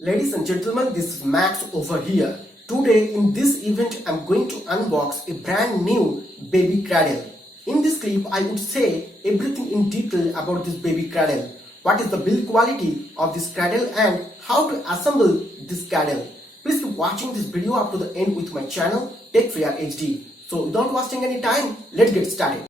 Ladies and gentlemen, this is Max over here. Today in this event I'm going to unbox a brand new baby cradle. In this clip I would say everything in detail about this baby cradle. What is the build quality of this cradle and how to assemble this cradle. Please keep watching this video up to the end with my channel Tech Fair HD. So without wasting any time, let's get started.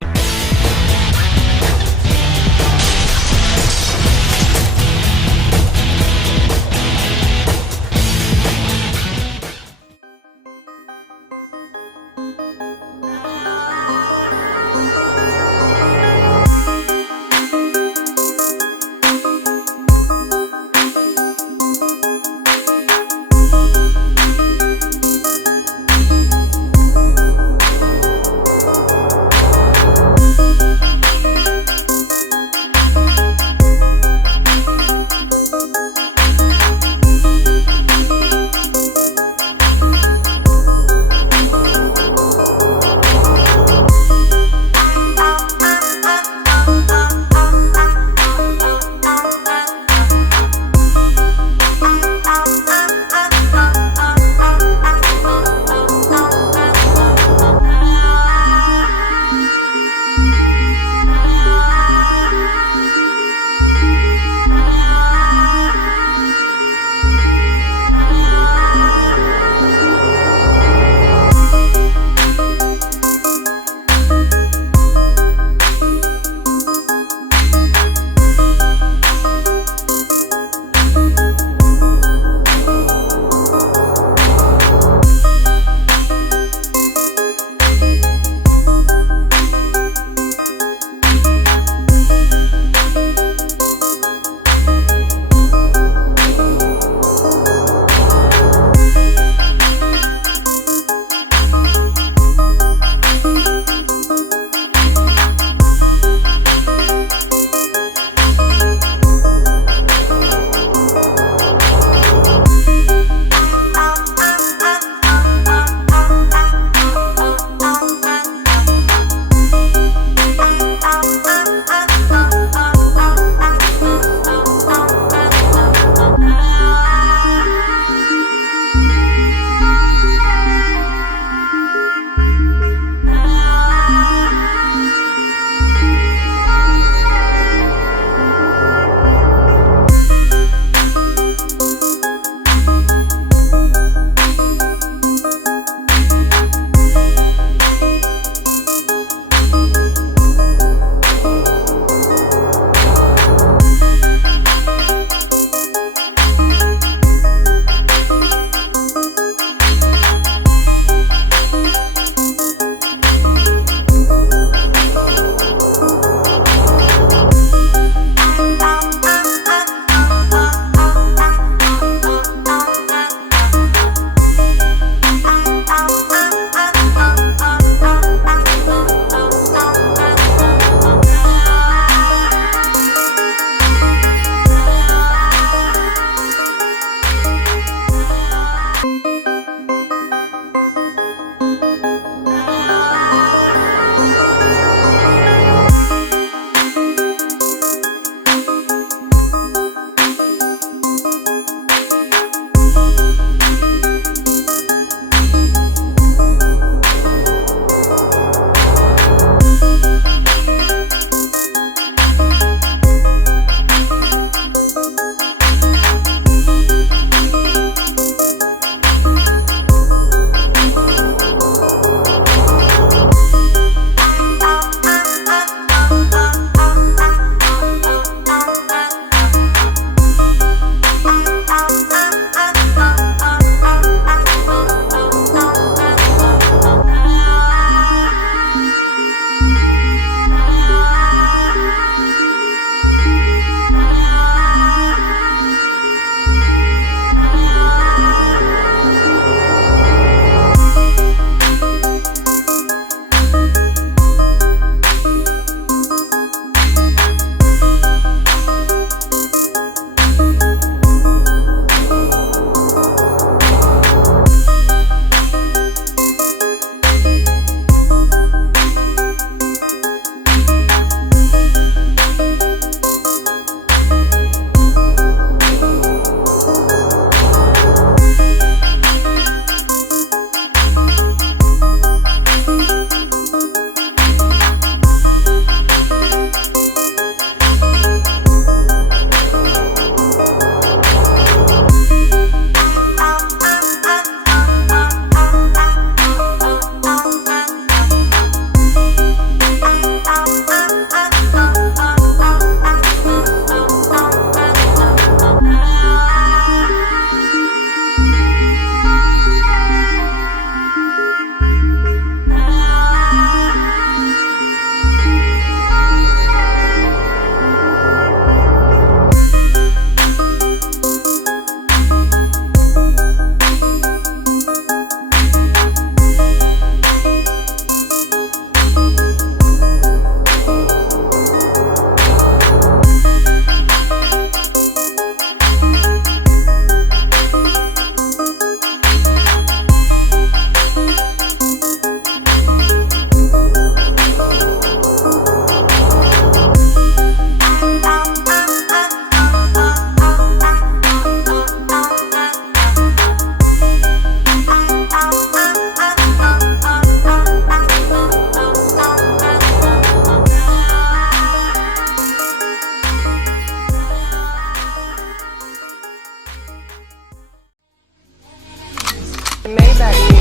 Maybach.